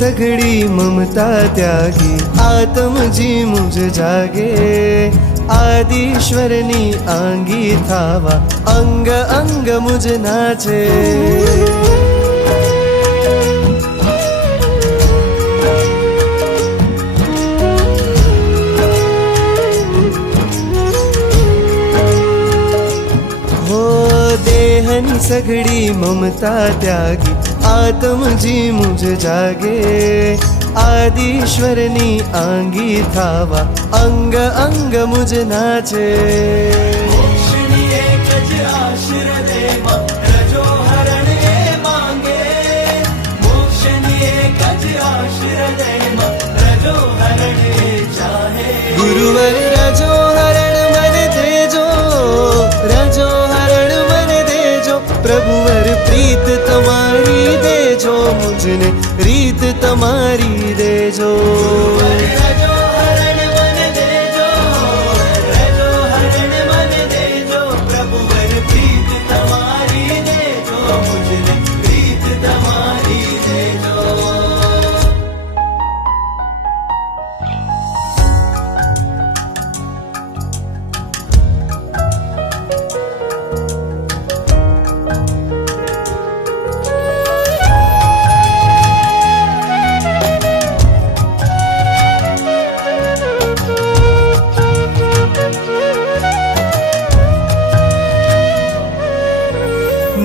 सघड़ी ममता त्यागी आत्मजी मुझ जागे आदिश्वरनी आंगी थावा अंग अंग मुझ नाचे हो देहनी सघड़ी ममता त्यागी आत्मजी मुझ जागे आदिश्वरनी आंगी थावा अंग अंग मुझ नाचे मोक्षनी एकज आश्रदे रजो हरण ये मांगे मोक्षनी एकज आश्रदे रजो हरण ये चाहे गुरुवर रजो हरण मन देजो रजो हरण मन देजो प्रभुवर प्रीत तमारी देजो मुझने रीत तमारी देजो रजो हरण मन देजो रजो हरण मन देजो प्रभुवर प्रीत तमारी देजो मुझने प्रीत तमारी देजो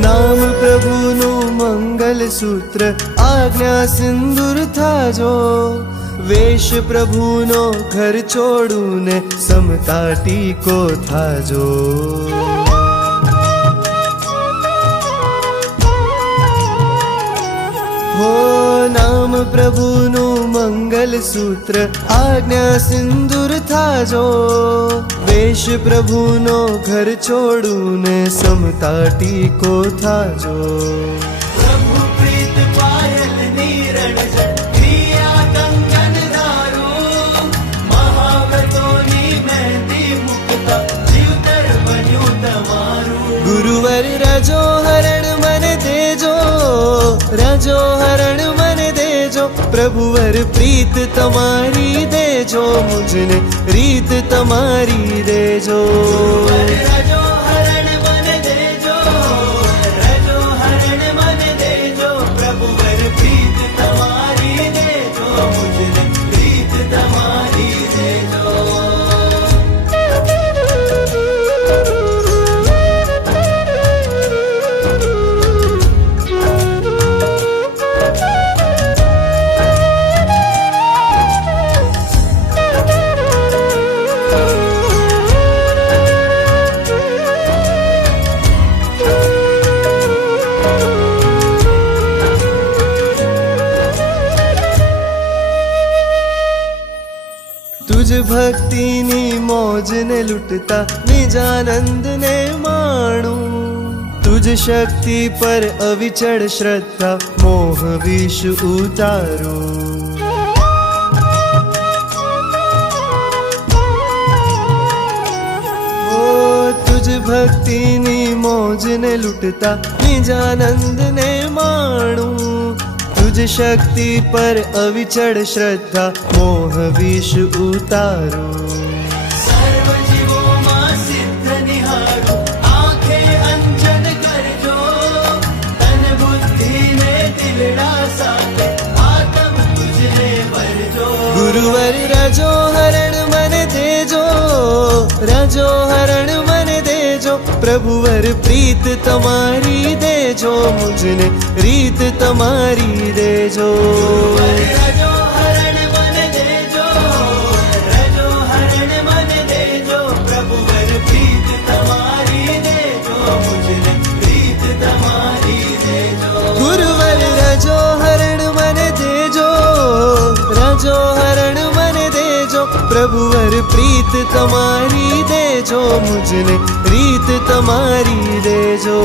नाम प्रभुनु मंगल सूत्र आज्ञा सिंदूर था जो वेश प्रभुनो घर छोड़ू ने समता टीको था जो हो नाम प्रभुनु मंगल सूत्र आज्ञा सिंदूर था जो वेश प्रभुनो घर छोड़ू ने समता टीको था जो प्रभु प्रीत पायल नीरण क्रिया कंगन दारू महाव्रतोनी मेहंदी मुक्ता जीवतर बन्यू तमारू गुरुवर रजो हरण मन देजो रजो हरण मन देजो प्रभुवर प्रीत तमारी देजो मुझने रीत तमारी देजो रजो हरण मन देजो रजो हरण मन देजो प्रभुवर प्रीत तमारी देजो मुझने प्रीत तमारी देजो तुझ भक्ति नी मौज ने लुटता निजानंद ने माणू तुझ शक्ति पर अविचल श्रद्धा मोह विष उतारू ओ तुझ भक्ति नी मौज ने लुटता निजानंद ने माणू तुझ शक्ति पर अविचल श्रद्धा मोह विष उतारू सर्व जीवों मां सिद्ध निहारो आंखें अंजन करजो तन बुद्धि ने दिलड़ा साथे आत्म तुझने भरजो गुरुवर रजो हरण मन देजो रजो हरण मन देजो प्रभुवर प्रीत तमारी देजो मुझने रीत तमारी देजो रजो हरण मन देजो रजो हरण मन देजो प्रभुवर प्रीत तमारी देजो मुझने प्रीत तमारी देजो गुरुवर रजो हरण मन देजो रजो हरण मन देजो प्रभुवर प्रीत तमारी देजो मुझने रीत तमारी देजो